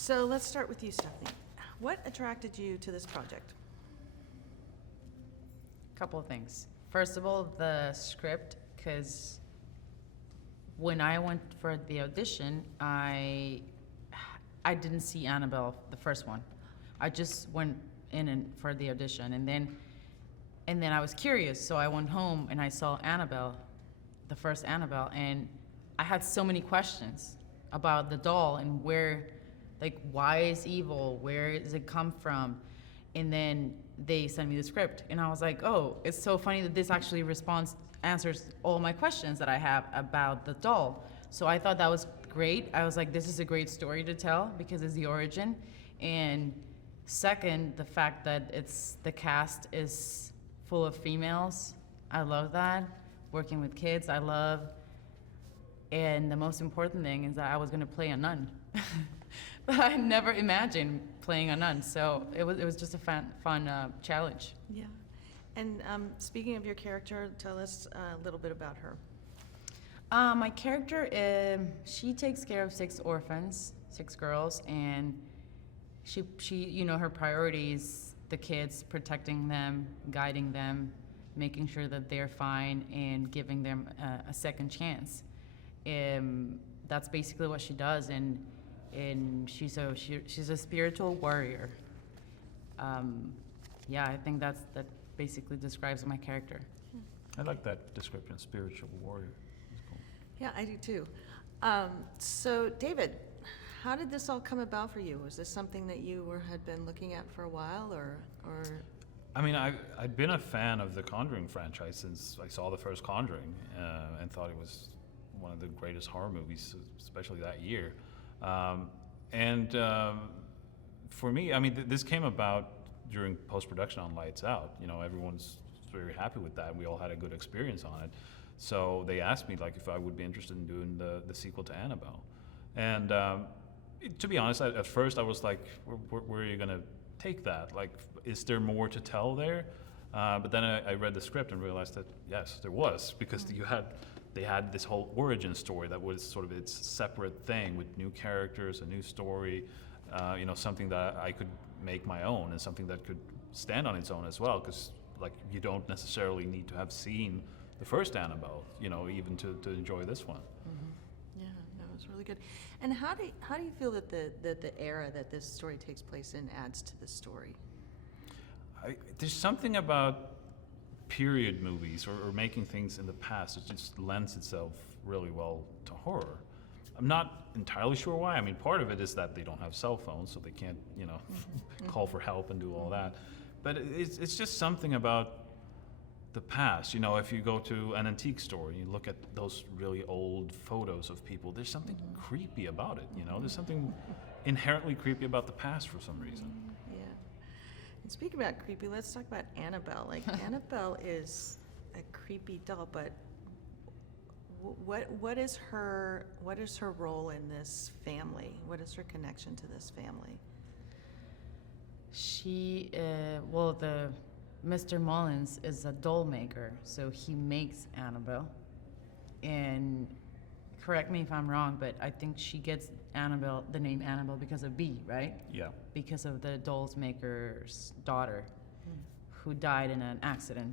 So let's start with you, Stephanie. What attracted you to this project? Couple of things. First of all, the script, because when I went for the audition, I didn't see Annabelle, the first one. I just went in and for the audition, and then I was curious, so I went home and I saw Annabelle, the first Annabelle, and I had so many questions about the doll and where, like, why is evil? Where does it come from? And then they sent me the script, and I was like, oh, it's so funny that this actually answers all my questions that I have about the doll. So I thought that was great. I was like, this is a great story to tell because it's the origin. And second, the fact that the cast is full of females. I love that. Working with kids, I love. And the most important thing is that I was going to play a nun. But I never imagined playing a nun, so it was just a fun challenge. Yeah. And speaking of your character, tell us a little bit about her. My character, she takes care of 6 orphans, 6 girls, and she her priorities, the kids, protecting them, guiding them, making sure that they're fine, and giving them a second chance. That's basically what she does, and she's a spiritual warrior. I think that basically describes my character. I like that description, spiritual warrior. That's cool. Yeah, I do too. So, David, how did this all come about for you? Was this something that you had been looking at for a while, or? I mean, I'd been a fan of the Conjuring franchise since I saw the first Conjuring, and thought it was one of the greatest horror movies, especially that year. For me, I mean, this came about during post-production on Lights Out. Everyone's very happy with that. We all had a good experience on it. So they asked me, like, if I would be interested in doing the sequel to Annabelle. And to be honest, at first I was like, where are you going to take that? Like, is there more to tell there? But then I read the script and realized that, yes, there was, because they had this whole origin story that was sort of its separate thing with new characters, a new story, something that I could make my own and something that could stand on its own as well, because like you don't necessarily need to have seen the first Annabelle, even to enjoy this one. Mm-hmm. Yeah, that was really good. And how do you feel that the era that this story takes place in adds to the story? There's something about period movies or making things in the past that just lends itself really well to horror. I'm not entirely sure why. I mean, part of it is that they don't have cell phones, so they can't, call for help and do all that. But it's just something about the past. If you go to an antique store and you look at those really old photos of people, there's something creepy about it. There's something inherently creepy about the past for some reason. Yeah. And speaking about creepy, let's talk about Annabelle. Like, Annabelle is a creepy doll, but what is her role in this family? What is her connection to this family? The Mr. Mullins is a doll maker, so he makes Annabelle. And correct me if I'm wrong, but I think she gets the name Annabelle because of B, right? Yeah. Because of the doll maker's daughter, who died in an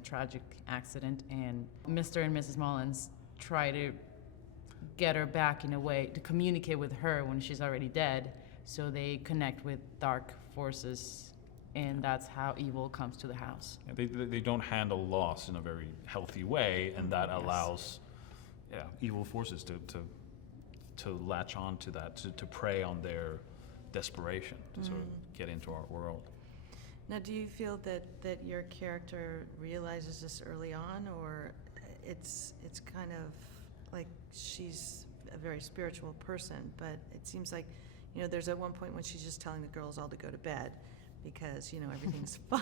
tragic accident, and Mr. and Mrs. Mullins try to get her back in a way to communicate with her when she's already dead, so they connect with dark forces, and that's how evil comes to the house. Yeah, they don't handle loss in a very healthy way, and that allows evil forces to latch on to that, to prey on their desperation, to sort of get into our world. Now, do you feel that your character realizes this early on, or it's kind of like she's a very spiritual person, but it seems like, there's at one point when she's just telling the girls all to go to bed because, everything's fine.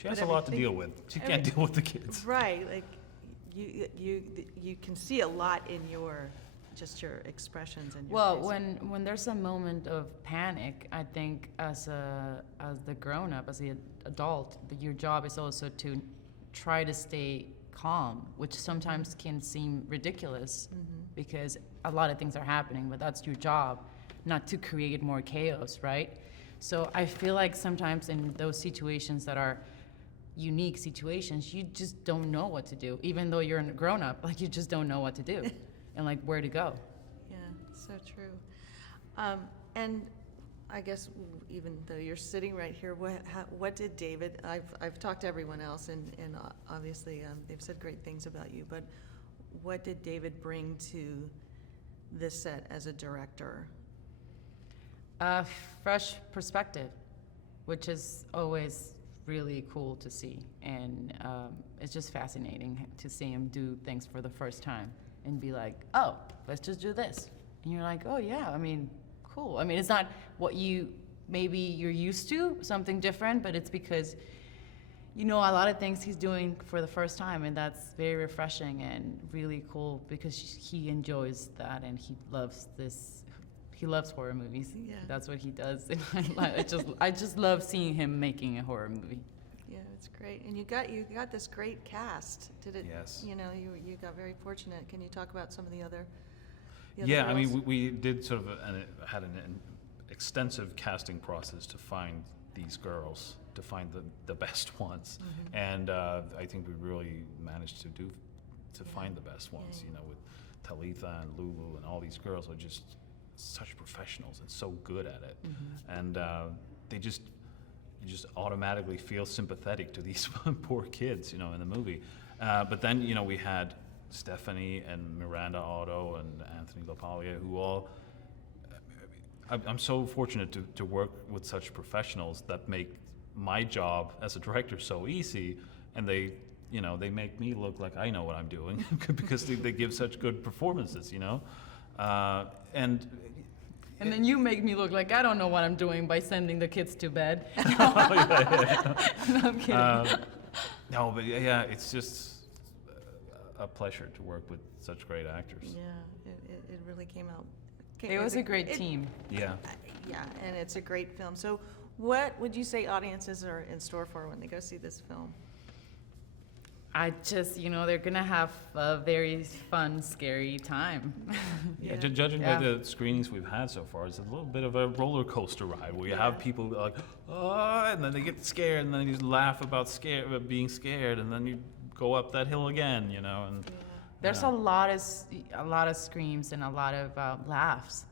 She has a lot to deal with. She can't deal with the kids. Right. Like, you can see a lot in your expressions and your face. when there's a moment of panic, I think as the grown-up, as the adult, your job is also to try to stay calm, which sometimes can seem ridiculous because a lot of things are happening, but that's your job. not to create more chaos, right? So I feel like sometimes in those situations that are unique situations, you just don't know what to do. Even though you're a grown up, like you just don't know what to do and like where to go. Yeah, so true. And I guess even though you're sitting right here, what did David? I've talked to everyone else, and obviously they've said great things about you. But what did David bring to this set as a director? A fresh perspective, which is always really cool to see, and it's just fascinating to see him do things for the first time and be like, oh, let's just do this, and you're like, oh yeah, I mean, cool. I mean, it's not what maybe you're used to, something different, but it's because a lot of things he's doing for the first time, and that's very refreshing and really cool because he enjoys that and he loves this. He loves horror movies. Yeah. That's what he does. And I just love seeing him making a horror movie. Yeah, it's great. And you got this great cast. Did it? Yes. You got very fortunate. Can you talk about some of the other? Yeah, I girls? mean, we did sort of had an extensive casting process to find these girls, to find the best ones, and I think we really managed to find the best ones. Yeah. With Talitha and Lulu and all these girls are just such professionals and so good at it, and you just automatically feel sympathetic to these poor kids, in the movie. But then we had Stephanie and Miranda Otto and Anthony LaPaglia, who all. I'm so fortunate to work with such professionals that make my job as a director so easy, and they make me look like I know what I'm doing because they give such good performances, And then you make me look like I don't know what I'm doing by sending the kids to bed. Oh, yeah. No, I'm kidding. No, but yeah, it's just a pleasure to work with such great actors. Yeah, it really came out. It was a great team. Yeah. Yeah, and it's a great film. So, what would you say audiences are in store for when they go see this film? I just, they're gonna have a very fun, scary time. Yeah, Yeah. judging Yeah. by the screenings we've had so far, it's a little bit of a roller coaster ride where you have people like, oh, and then they get scared, and then you laugh about being scared, and then you go up that hill again, and There's a lot of screams and a lot of laughs